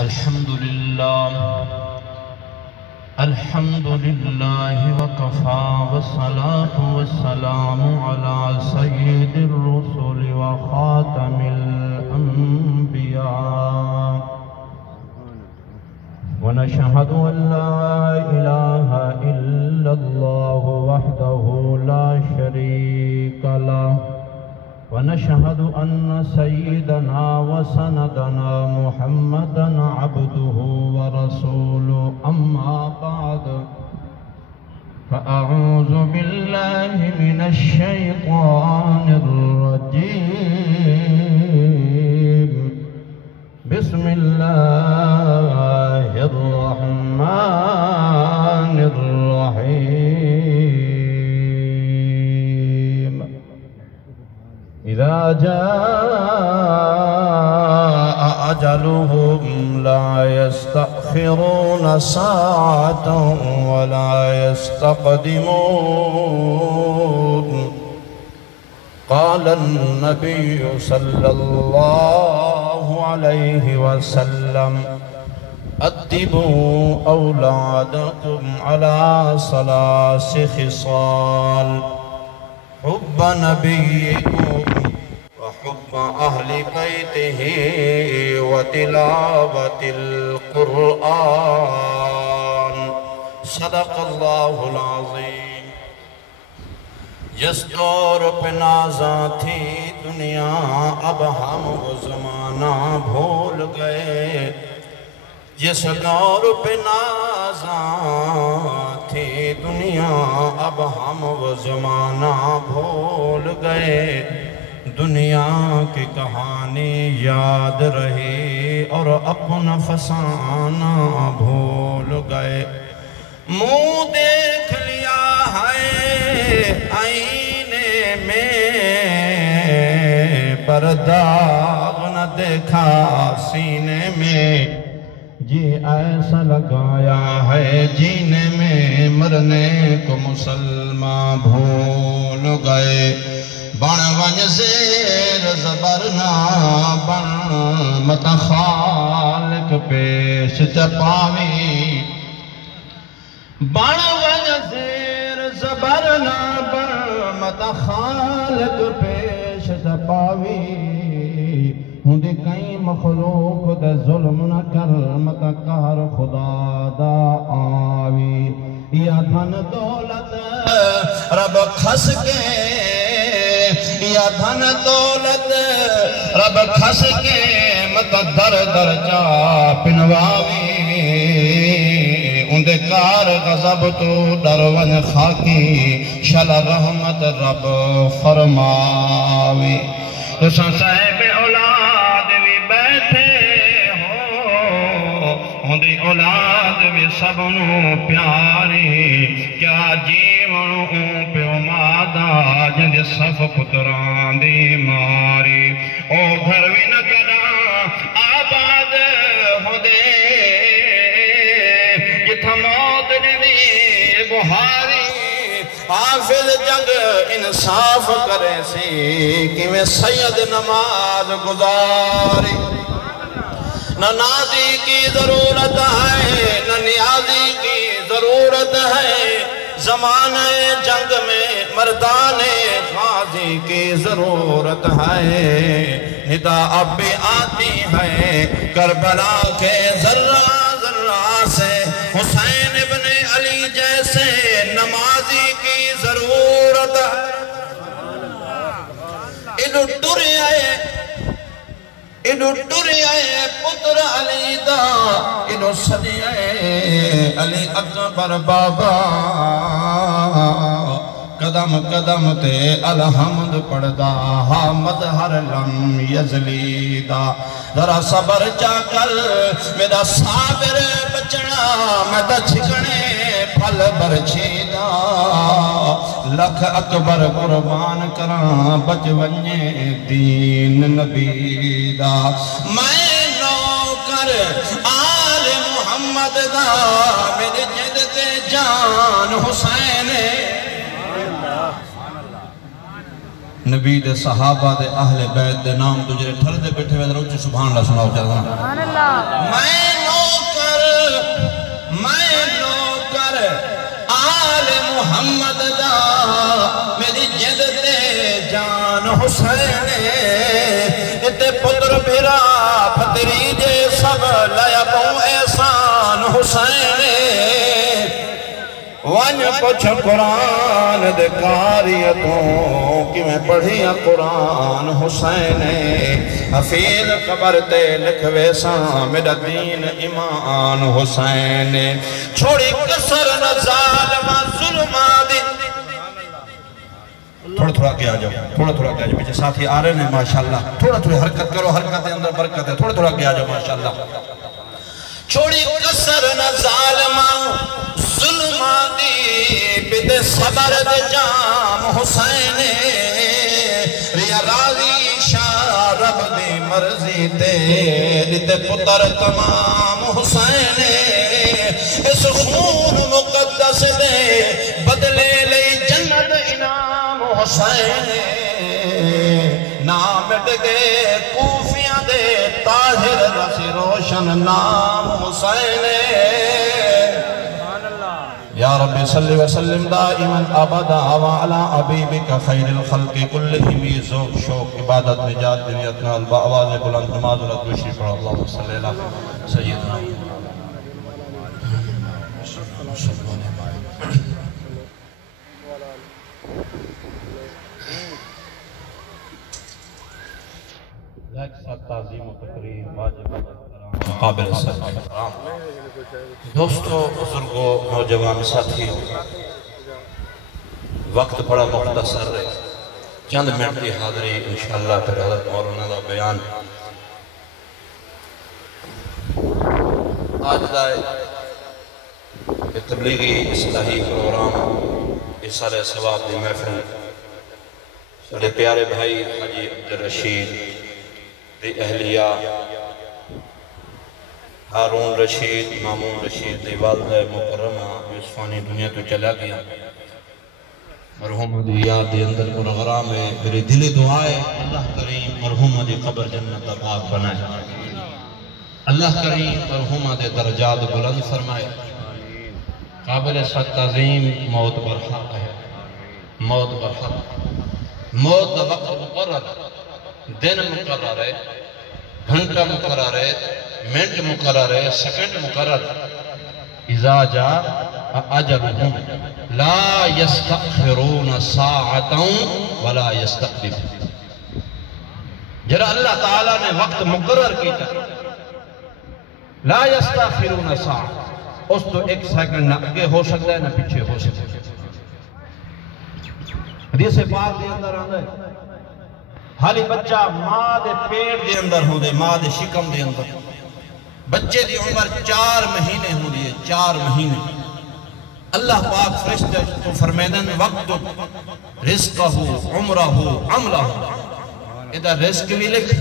الحمد لله وكفى والصلاة والسلام على سيد الرسل وخاتم الأنبياء ونشهد أن لا إله إلا الله وحده لا شريك له ونشهد أن سيدنا وسندنا محمدًا عبده ورسوله أما بعد فأعوذ بالله من الشيطان الرجيم بسم الله الرحمن الرحيم إذا جاء أجلهم لا يستأخرون ساعة ولا يستقدمون قال النبي صلى الله عليه وسلم أدبوا أولادكم على 3 خصال حب نبيكم وحب أهل بيته وتلاوة القرآن صدق الله العظيم جس دور پہ نازاں تھی دنیا اب ہم وہ زمانہ بھول گئے جس دور پہ نازاں تھی دنیا اب ہم وہ زمانہ بھول گئے دنیا کی کہانی یاد رہی اور اپنا فسانہ بھول گئے منہ دیکھ لیا ہے آئینے میں پر داغ نہ دیکھا سینے میں جی ایسا لگایا ہے جینے میں مرنے کو مسلمان بھول گئے بن ون زیر زبرنا بن مت خالق پیش چپاوی بن ون زیر زبرنا بن مت خالق پیش چپاوی ہوں دی کئی مخلوق دے ظلم نہ کر مت قہر خدا دا آوی یا دھن دولت رب کھس کے یا دھن دولت رب کھس کے مت در در جا پنواوی اندے کار غضب تو در ون خاکی شل رحمت رب فرماوی تساں صاحب اولاد بھی بیٹھے ہو اندی اولاد بھی سبنوں پیاری کیا جیونوں پہ مادہ جن دے صف پتران دی ماری او گھر بھی نہ کنا آباد ہو دے جتھا موت دی بہاری حافظ جنگ انصاف کرے سی کہ میں سید نماز گزاری نہ نازی کی ضرورت ہے نہ نیازی کی ضرورت ہے زمانہ جنگ میں مردان غازی کی ضرورت ہے ندا اب بھی آتی ہے کربلا کے ذرہ ذرہ سے حسین ابن علی جیسے نمازی کی ضرورت ہے انہوں ٹوری آئے پتر علی دا انہوں صدی آئے علی اکبر بابا قدم قدم تے الحمد پڑھدا حامد ہر لم یزلیدہ ذرا صبر جا کر میرا صابر بچنا میں دا چھکنے پھل برچیدہ لکھ اکبر قربان کران بچ ونجے دین نبی دا میں نوکر آل محمد دا میرے جد تے جان حسین نبی دے صحابہ دے اہل بیت دے نام تو جرے ٹھر دے بیٹھے ہوئے در اچھے سبحان اللہ سناؤ چاہتا ہوں میں سب لیبوں احسان حسین ون پچھ قرآن دے کاریتوں کہ میں پڑھیا قرآن حسین حفیظ قبر تے لکھوے ساں میرا دین ایمان حسین چھوڑی کسر نہ ظالمہ ظلمہ دی تھوڑا تھوڑا آگے آ جاؤ تھوڑا تھوڑا آگے آ جاؤ پیچھے ساتھی آ رہے ہیں ماشاءاللہ تھوڑا تھوڑا حرکت کرو حرکت دے اندر برکت ہے تھوڑا تھوڑا آگے آ جاؤ ماشاءاللہ چھوڑی کسر نہ ظالمہ ظلمہ دی بد صبر دے جام حسین ریا راضی شاہ رب دی مرضی تے دیتے پتر تمام حسین اس خون مقدس دے بدلے لئی جنت انعام حسین نام مٹ گئے کوفیاں دے طاہر رسی روشن نام حسین یا رب صلی وسلم دائما ابدا وعلا حبیبک خیر الخلق کلہم ذوق شوق عبادت نجات دنیتنا الباواز بلند نماز الدوشی پر اللہ صلی اللہ علیہ سیدنا لیک ساتھ تعظیم و تقریم واجب قابل احترام دوستو بزرگوں نوجوان ساتھیوں وقت بڑا مختصر ہے چند منٹ کی حاضری انشاءاللہ پھر حضرت مولانا دا بیان آج دائے تبلیغی اصلاحی پروگرام اصالہ ثواب دی محفل سارے پیارے بھائی حاجی عبدالرشید دی اہلیہ ہارون رشید مامون رشید دی والدہ مکرمہ اس فانی دنیا تو چلا گیا مرحوم دی یاد دی اندر پروگرام ہے میری دلی دعائے اللہ کریم مرحوم دی قبر جنت پاک بنائے اللہ کریم مرحوم دی درجات بلند فرمائے قابل سخت تعظیم موت برحق ہے موت برحق موت دا وقت مقرر دن مقرر ہے گھنٹہ مقرر ہے منٹ مقرر ہے سیکنڈ مقرر اذا جاء اجلهم لا يستأخرون ساعتا ولا يستقدمون جرا اللہ تعالیٰ نے وقت مقرر کیتا لا يستأخرون ساعتا اس تو ایک سیکنڈ نہ آگے ہو سکتا ہے نہ پیچھے ہو سکتا ہے حدیث پاک دے اندر آندھا ہے حالی بچہ ماں دے پیٹ دے اندر ہوں دے ماں دے شکم دے اندر بچے دی عمر 4 مہینے ہوں دیئے 4 مہینے اللہ پاک فرشتے تو فرمیدن وقت رزقہ عمرہ عملہ ادھا رزق بھی لکھ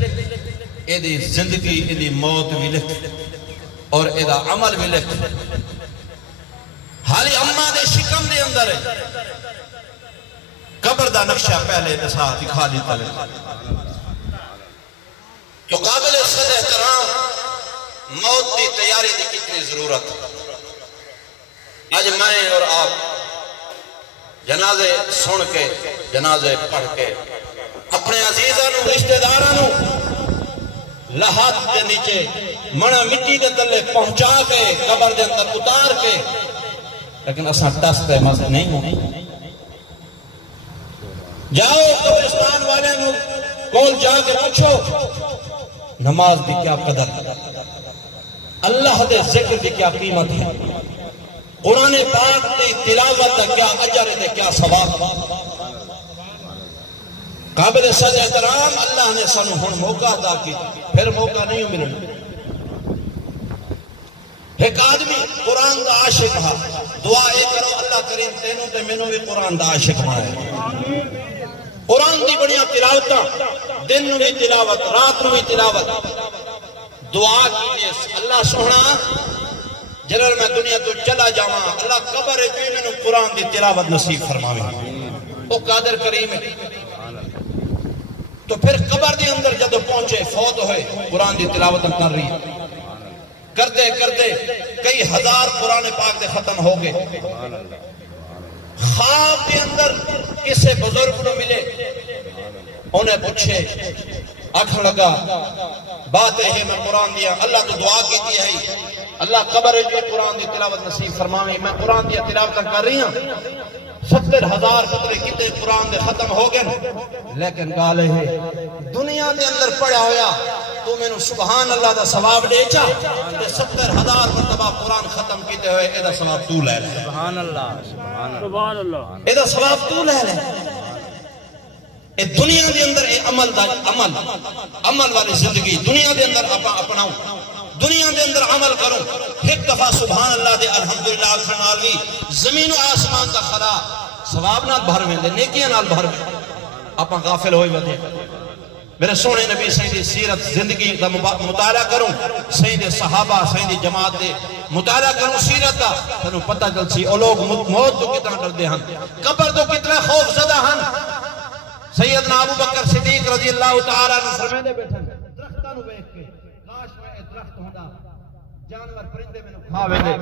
ادھی زندگی ادھی موت بھی لکھ اور ادھا عمل بھی لکھ حالی اماں دے شکم دے اندر ہے قبر دا نقشہ پہلے دسا دکھا دیتا ہے تو قابل صد احترام موت دی تیاری دی کتنی ضرورت آج میں اور آپ جنازے سن کے جنازے پڑھ کے اپنے عزیزانوں رشتہ دارانوں لحاظ دے نیچے منا مٹی دے تلے پہنچا کے قبر دے اندر اتار کے لیکن اساں دست مزد نہیں ہوں جاؤ قبرستان والے نو کول جا کے پوچھو نماز دی کیا قدر اللہ دے ذکر دی کیا قیمت ہے قرآن پاک دی تلاوت دا کیا اجر دے کیا ثواب قابل صد احترام اللہ نے سانو ہن موقع عطا کی پھر موقع نہیں ملنا ایک آدمی قرآن دا عاشق ہے دعا اے کرو اللہ کریم تینوں تے مینوں بھی قرآن دا عاشق بنائے قرآن دی بڑیاں تلاوتاں دن نو بھی تلاوت رات نو بھی تلاوت دعا کیجئے اللہ سونا جنر میں دنیا تو چلا جاواں اللہ قبر ہے میں نے قرآن دی تلاوت نصیب فرماوے وہ قادر کریم ہے تو پھر قبر دی اندر جب پہنچے فوت ہوئے قرآن دی تلاوت کر رہی ہے کرتے کرتے کئی ہزار قرآن پاک دے ختم ہو گئے خواب دے اندر کسے بزرگ نو ملے انہیں پوچھے آکھن لگا بات ہے میں قرآن دیا اللہ تو دعا کیتی ہے اللہ قبر جو قرآن دی تلاوت نصیب فرماویں میں قرآن دیا تلاوت کر رہی ہوں 70,000 قطرے کتے قرآن دے ختم ہو گئے لیکن گالے ہے دنیا دے اندر پڑھا ہویا تو میں نے سبحان اللہ دا ثواب دے چا 70,000 مرتبہ قرآن ختم کیتے ہوئے اے دا ثواب تو لے لے سبحان اللہ سبحان اللہ اے دا ثواب تو لے لے اے دنیا دے اندر اے عمل والی زندگی دنیا دے اندر اپناؤں دنیا دے اندر عمل کروں ایک دفعہ سبحان اللہ دے الحمدللہ کھنالی زمین و آسمان کا خدا ثواب نال بھر میں دے نیکیاں نال بھر میں اپنا غافل ہوئے ودے میرے سونے نبی سیدی سیرت زندگی دا مطالعہ کروں سیدی صحابہ سیدی جماعت دے مطالعہ کروں سیرت دا تنہوں پتہ چل سی او لوگ موت تو کتنا ڈر دے ہن قبر تو کتنا خوف زدہ ہن سیدنا ابو بکر صدیق رضی اللہ تعالیٰ نے فرمیدے بیٹھن درختہ نو بیٹھ کے کاش میں درخت ہوندا جانور پرندے میں نو کھاوے دے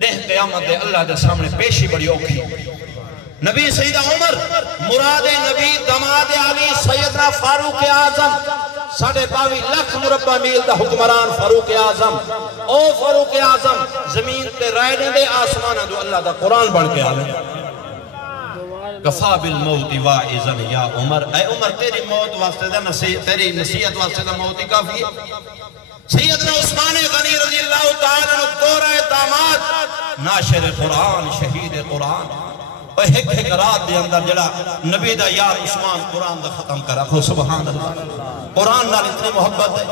دیکھ قیامت دے اللہ دے سامنے پیشی بڑی اوکھی نبی سیدہ عمر مراد نبی دماد علی سیدنا فاروق اعظم 22.5 لاکھ مربع میل دا حکمران فاروق اعظم او فاروق اعظم زمین تے رائے دے آسمانہ جو اللہ دا قرآن بڑھ کے آلے کفا بالموت واعظا یا عمر اے عمر تیری موت واسطے دا تیری نصیحت واسطے دا موت ہی کافی ہے سیدنا عثمان غنی رضی اللہ تعالیٰ نے دورہ داماد ناشر قرآن شہید قرآن اور ایک رات دے اندر جڑا نبی دا یار عثمان قرآن دا ختم کرا خو سبحان اللہ قرآن نال اتنی محبت ہے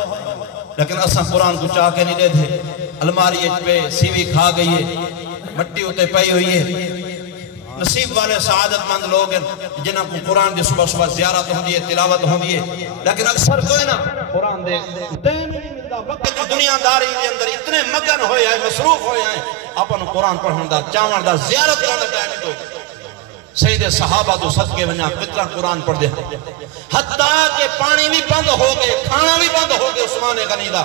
لیکن اصلا قرآن کو چاہ کے نہیں دے دے الماری پہ سیوی کھا گئی ہے مٹی ہوتے پئی ہوئی ہے نصیب والے سعادت مند لوگ ہیں جنہاں کو قرآن دے صبح صبح زیارت ہوندی ہے تلاوت ہوندی ہے لیکن اکثر کوئی نا قرآن دے وقت دنیا داری دے اندر اتنے مگن ہوئے ہیں مصروف ہوئے ہیں اپن قرآن پڑھن دا چاون دا زیارت کرنے دا ٹائم تو سید صحابہ تو صدقے ونیا کتنا قرآن پڑھ دے حتیٰ کہ پانی بھی بند ہو گئے کھانا بھی بند ہو گئے عثمان غنی دا